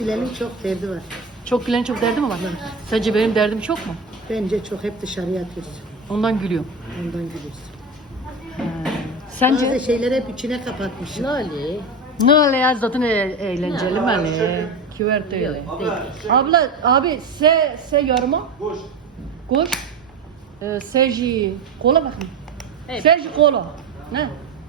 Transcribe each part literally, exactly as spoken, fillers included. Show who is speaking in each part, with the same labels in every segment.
Speaker 1: Gülenin çok derdi var.
Speaker 2: Çok gülen çok derdi mi var? Sence benim derdim çok mu?
Speaker 1: Bence çok hep dışarıya atıyorsun.
Speaker 2: Ondan gülüyorum.
Speaker 1: Ondan gülüyorsun.
Speaker 2: Sence?
Speaker 1: Bazı şeyleri hep içine kapatmışsın.
Speaker 3: Noli.
Speaker 2: Ne öyle ya zaten e- eğlenceli mi öyle? Küvert değil. Abla, abi se se yorma. Goş. Goş. Ee, seji kola bakın.
Speaker 3: Evet.
Speaker 2: Seji kola. Ne?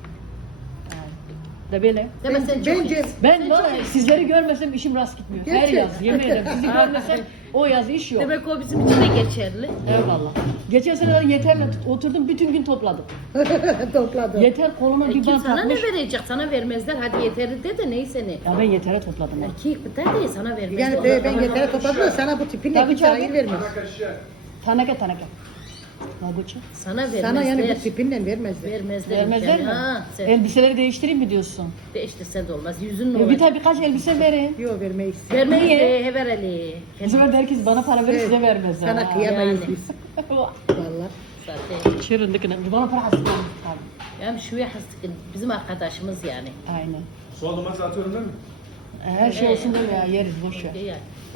Speaker 2: De böyle.
Speaker 3: Deme sen çok
Speaker 1: Bence
Speaker 3: iyi.
Speaker 2: Ben var ya, sizleri görmesem işim rast gitmiyor. Her
Speaker 1: Gerçek.
Speaker 2: yaz yemin ederim. Sizi görmesem o yaz iş yok.
Speaker 3: Demek o bizim için de geçerli.
Speaker 2: Eyvallah. Geçen sene yeterle oturdum bütün gün topladım.
Speaker 1: topladım.
Speaker 2: Yeter koluma
Speaker 3: E,
Speaker 2: bir
Speaker 3: kim
Speaker 2: bant
Speaker 3: sana
Speaker 2: atmış.
Speaker 3: ne verecek? Sana vermezler. Hadi yeterli de de neyse ne.
Speaker 2: Ya ben yetere topladım. ha.
Speaker 3: Erkek biter diye sana vermezler.
Speaker 1: Yani be, ben yetere topladım da sana bu tipinle
Speaker 2: Tabii
Speaker 1: kimse
Speaker 2: ki
Speaker 1: hayır
Speaker 2: abi.
Speaker 1: vermez.
Speaker 2: Taneke taneke. Nabuçu.
Speaker 3: Sana vermezler.
Speaker 1: Sana yani bu tipinle vermezler.
Speaker 3: Vermezler.
Speaker 2: Vermezler mi?
Speaker 3: Ha, sen
Speaker 2: Elbiseleri değiştireyim mi diyorsun?
Speaker 3: de işte sen de olmaz. Yüzün ne
Speaker 2: E, bir
Speaker 3: olacak?
Speaker 2: tane birkaç elbise verin.
Speaker 1: Yok vermeyiz.
Speaker 3: Vermeyiz
Speaker 2: Niye?
Speaker 3: de hever Ali.
Speaker 2: Bu sefer de herkes bana para verir
Speaker 1: Evet.
Speaker 2: size vermez.
Speaker 1: Sana
Speaker 2: ha.
Speaker 1: kıyamayız
Speaker 3: yani.
Speaker 1: biz. Vallahi.
Speaker 3: Zaten.
Speaker 2: Çırındık ne? Bana para hastık.
Speaker 3: Yani şuya hastık. Bizim arkadaşımız yani.
Speaker 2: Aynen.
Speaker 4: Soğan domates atıyorum değil mi?
Speaker 2: Her şey olsun deme ya yeriz boş ver.
Speaker 3: Yani.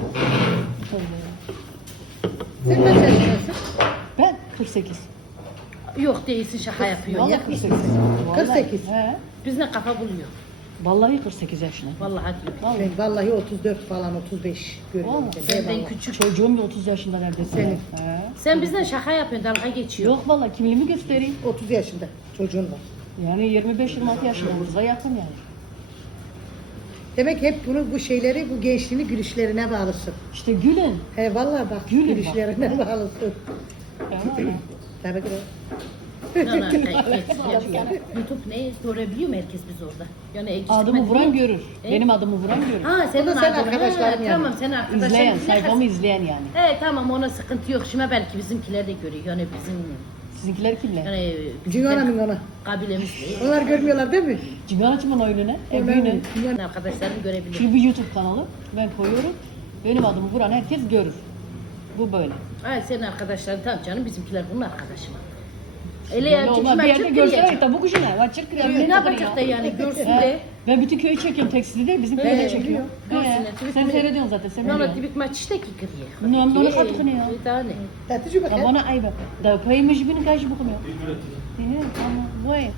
Speaker 1: Sen kaç yaşındasın?
Speaker 2: Ben kırk sekiz.
Speaker 3: Yok değilsin şaka yapıyor.
Speaker 2: Vallahi kırk sekiz.
Speaker 1: kırk sekiz.
Speaker 2: He.
Speaker 3: Bizle kafa buluyor.
Speaker 2: Vallahi kırk sekiz yaşında.
Speaker 3: Vallahi diyor.
Speaker 2: Vallahi.
Speaker 1: Ben vallahi otuz dört falan otuz beş görüyorum.
Speaker 2: Vallahi.
Speaker 1: Ben
Speaker 3: Senden
Speaker 1: vallahi.
Speaker 3: küçük.
Speaker 2: Çocuğum da otuz yaşında neredeyse.
Speaker 1: Senin.
Speaker 2: He.
Speaker 3: Sen bizden şaka yapıyorsun, dalga geçiyor.
Speaker 2: Yok vallahi kimliğimi göstereyim.
Speaker 1: otuz yaşında çocuğun var.
Speaker 2: Yani yirmi beş yirmi altı yaşlarımıza yakın yani.
Speaker 1: Demek hep bunu bu şeyleri bu gençliğini gülüşlerine bağlısın.
Speaker 2: İşte gülün.
Speaker 1: He vallahi bak
Speaker 2: Gülün bak.
Speaker 1: gülüşlerine bağlısın.
Speaker 2: Tamam.
Speaker 1: Tabii ki de.
Speaker 3: No, no, YouTube ne görebiliyor mu herkes biz orada? Yani el
Speaker 2: Adımı
Speaker 3: çıkmadı
Speaker 2: vuran
Speaker 3: değil.
Speaker 2: görür.
Speaker 3: E?
Speaker 2: Benim adımı vuran görür.
Speaker 3: Ha senin
Speaker 1: O da senin
Speaker 3: adın.
Speaker 1: arkadaşların
Speaker 3: Ha,
Speaker 1: yani.
Speaker 3: Tamam senin arkadaşların.
Speaker 2: İzleyen,
Speaker 3: Bizimle
Speaker 2: sayfamı
Speaker 3: kas-
Speaker 2: izleyen yani.
Speaker 3: Evet tamam ona sıkıntı yok. Şimdi belki bizimkiler de görüyor. Yani bizim
Speaker 2: Sizinkiler kimler?
Speaker 3: yani
Speaker 1: Civana'nın ona.
Speaker 3: kabilemiz değil.
Speaker 1: Onlar görmüyorlar değil mi?
Speaker 2: Cigara açımın oyunu ne?
Speaker 1: Onlar
Speaker 2: Evlüğü ne?
Speaker 1: mı?
Speaker 3: Yani arkadaşlarım görebiliyor.
Speaker 2: Çünkü bir YouTube kanalı ben koyuyorum. Benim adımı vuran herkes görür. Bu böyle.
Speaker 3: Hayır senin arkadaşların tamam canım bizimkiler bunun arkadaşı var. Ele
Speaker 2: Böyle
Speaker 3: ya
Speaker 2: olmaz. Bir yerde
Speaker 3: çıkma
Speaker 2: görseler tabi bu kuşuna. Vaçır kırıyor.
Speaker 3: Ne yapacak da yani görsün de.
Speaker 2: Ben bütün köyü çekiyorum tekstilde de bizim köyde
Speaker 3: He,
Speaker 2: çekiyorum.
Speaker 3: görsünler.
Speaker 2: He,
Speaker 3: Tabii
Speaker 2: sen
Speaker 3: ki-
Speaker 2: seyrediyorsun zaten sen
Speaker 3: Ne ona
Speaker 2: biliyorsun.
Speaker 3: tibik maç işte ki kırıyor.
Speaker 2: Ne onu katıkını ya.
Speaker 3: Bir tane.
Speaker 1: Tatıcı bak.
Speaker 2: Ya bana ayıp. Da paymış beni karşı bakmıyor. Değil mi? Ama vay.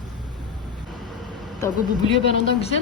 Speaker 2: Tabi bu biliyor ben ondan güzelim.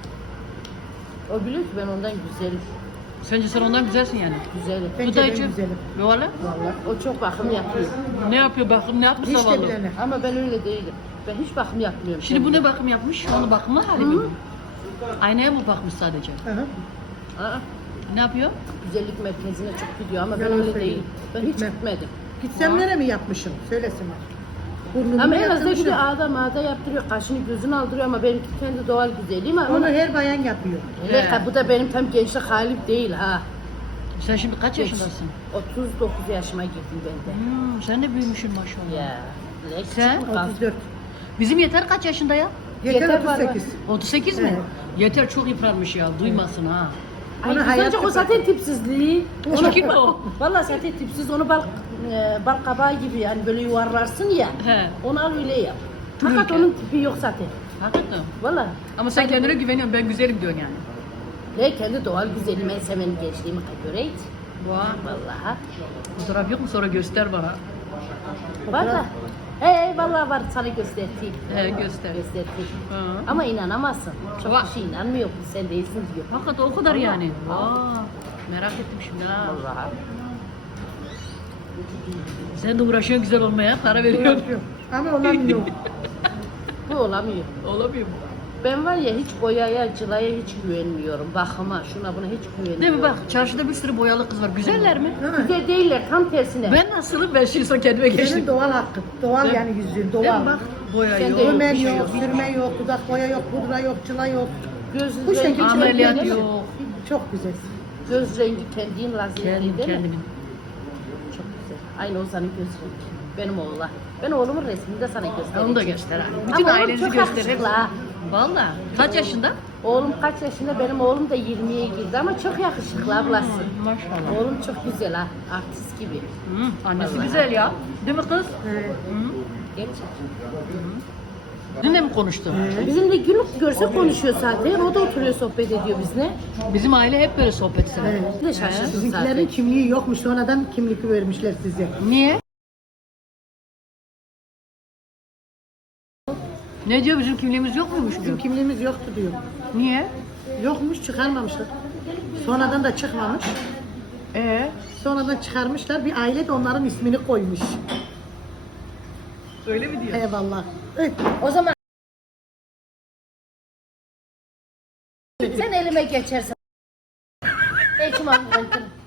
Speaker 3: O biliyor ki ben ondan güzelim.
Speaker 2: Sence sen ondan güzelsin yani.
Speaker 3: Güzelim.
Speaker 2: Bu
Speaker 1: Bence
Speaker 2: da
Speaker 1: ben
Speaker 2: içi.
Speaker 1: güzelim.
Speaker 2: Ne var lan?
Speaker 1: Vallahi.
Speaker 3: O çok bakım yapıyor.
Speaker 2: Ne yapıyor bakım ne yapmış
Speaker 1: Hiç de
Speaker 2: zavallı.
Speaker 1: bilene.
Speaker 3: Ama ben öyle değilim. Ben hiç bakım yapmıyorum.
Speaker 2: Şimdi bu ne bakım yapmış? Onu bakımlı hali mi? Aynaya mı bakmış sadece?
Speaker 1: Hı hı.
Speaker 3: Aa,
Speaker 2: Ne yapıyor?
Speaker 3: güzellik merkezine çok gidiyor ama ben
Speaker 1: Yalan
Speaker 3: öyle
Speaker 1: söylüyor.
Speaker 3: değilim. Ben hiç
Speaker 1: Gitmem.
Speaker 3: gitmedim.
Speaker 1: Gitsem nereye mi yapmışım? Söylesin bak. Burnumu
Speaker 3: Ama
Speaker 1: mu
Speaker 3: en azından
Speaker 1: yaptırmışım?
Speaker 3: şöyle ağda mağda yaptırıyor, kaşını gözünü aldırıyor ama benimki kendi doğal güzelliğim ama
Speaker 1: Onu her bayan yapıyor.
Speaker 3: öyle, bu da benim tam gençlik halim değil ha.
Speaker 2: Sen şimdi kaç yaşındasın?
Speaker 3: otuz dokuz yaşıma girdim ben de.
Speaker 2: Hmm, sen de büyümüşsün maşallah.
Speaker 3: Ya. ne
Speaker 2: Sen?
Speaker 3: küçük mü kaldın?
Speaker 1: otuz dört.
Speaker 2: Bizim Yeter kaç yaşında ya?
Speaker 1: Yeter,
Speaker 3: Yeter var,
Speaker 1: otuz sekiz.
Speaker 2: otuz sekiz mi?
Speaker 1: Evet.
Speaker 2: Yeter çok yıpranmış ya. Duymasın ha.
Speaker 3: Ay,
Speaker 1: Ona
Speaker 3: kız
Speaker 1: hayat
Speaker 3: ancak o
Speaker 1: yok.
Speaker 3: zaten tipsizliği.
Speaker 2: Onu kim o?
Speaker 3: Vallahi zaten tipsiz onu bal, e, bal kabağı gibi yani böyle yuvarlarsın ya.
Speaker 2: He.
Speaker 3: Onu al öyle yap.
Speaker 2: Dururken.
Speaker 3: Fakat onun tipi yok zaten.
Speaker 2: Hakikaten.
Speaker 3: Vallahi.
Speaker 2: Ama sen kendine güveniyorsun. Ben güzelim diyorsun yani.
Speaker 3: Ne kendi doğal güzelliğime ise benim gençliğimi göreydi.
Speaker 2: Vay.
Speaker 3: Vallahi.
Speaker 2: Fotoğraf yok mu? Sonra göster bana.
Speaker 3: Vallahi. He vallahi var sana göstereyim.
Speaker 2: He göster.
Speaker 3: Göstereyim.
Speaker 2: Hı.
Speaker 3: Ama inanamazsın. Çok
Speaker 2: Vah.
Speaker 3: kişi inanmıyor ki sen değilsin diyor.
Speaker 2: Hakikaten o kadar yani. Aa, merak ettim şimdi ha.
Speaker 3: Vallahi.
Speaker 2: Sen de uğraşıyorsun güzel olmaya. Para veriyorsun.
Speaker 1: Uğraşıyorum. Ama olamıyor.
Speaker 3: Bu olamıyor.
Speaker 2: Olamıyor mu?
Speaker 3: Ben var ya hiç boyaya, cılaya hiç güvenmiyorum. Bakıma, şuna buna hiç güvenmiyorum.
Speaker 2: Değil mi bak çarşıda bir sürü boyalı kız var. Güzeller mi?
Speaker 1: Değil mi?
Speaker 3: Güzel değiller, tam tersine.
Speaker 2: Ben nasılım? Ben şimdi sonra kendime
Speaker 1: Senin
Speaker 2: geçtim.
Speaker 1: doğal hakkın. Doğal
Speaker 2: Değil mi?
Speaker 1: yani yüzün.
Speaker 2: Değil mi
Speaker 1: Doğal.
Speaker 2: bak? Boya
Speaker 3: Sen
Speaker 2: yok.
Speaker 3: de
Speaker 1: Ömen
Speaker 2: bir şey
Speaker 1: yok, sürme yok, dudak boya yok, pudra yok, çıla yok.
Speaker 3: Göz
Speaker 1: Bu
Speaker 3: rengi,
Speaker 1: şekilde
Speaker 2: Ameliyat
Speaker 3: kendin-
Speaker 2: yok.
Speaker 1: Çok güzelsin.
Speaker 3: Göz rengi kendin
Speaker 2: Kendim
Speaker 3: lazeri değil mi?
Speaker 2: kendimin.
Speaker 3: Çok güzel. Aynı Ozan'ın göz rengi. Benim oğlan. Ben oğlumun resmini de sana göstereceğim.
Speaker 2: Onu da göster hani. Bütün
Speaker 3: Ama oğlum
Speaker 2: ailenizi
Speaker 3: çok
Speaker 2: gösterir.
Speaker 3: yakışıklı ha.
Speaker 2: Valla. Kaç yaşında?
Speaker 3: Oğlum kaç yaşında? Benim oğlum da yirmiye girdi ama çok yakışıklı ablası.
Speaker 2: Maşallah.
Speaker 3: Oğlum çok güzel ha. Artist gibi.
Speaker 2: Hı, annesi
Speaker 3: Vallahi.
Speaker 2: güzel ya. Değil mi kız?
Speaker 1: Evet.
Speaker 2: Hı.
Speaker 3: Gerçekten.
Speaker 2: Sizinle mi konuştu?
Speaker 3: Bizimle günlük görse konuşuyor zaten. O da oturuyor sohbet ediyor bizle.
Speaker 2: Bizim aile hep böyle sohbet eder.
Speaker 1: Evet.
Speaker 3: Bir de şaşırdım
Speaker 1: Sizinkilerin
Speaker 3: zaten.
Speaker 1: kimliği yokmuş. Sonradan kimlik vermişler size.
Speaker 2: Niye? Ne diyor, bizim kimliğimiz yok muymuş
Speaker 1: Bizim
Speaker 2: diyor.
Speaker 1: kimliğimiz yoktu diyor.
Speaker 2: Niye?
Speaker 1: Yokmuş, çıkarmamışlar. Sonradan da çıkmamış.
Speaker 2: Ee?
Speaker 1: Sonradan çıkarmışlar. Bir aile de onların ismini koymuş.
Speaker 2: Öyle mi diyor?
Speaker 1: Eyvallah. Evet.
Speaker 3: O zaman sen elime geçersen. Belki mamam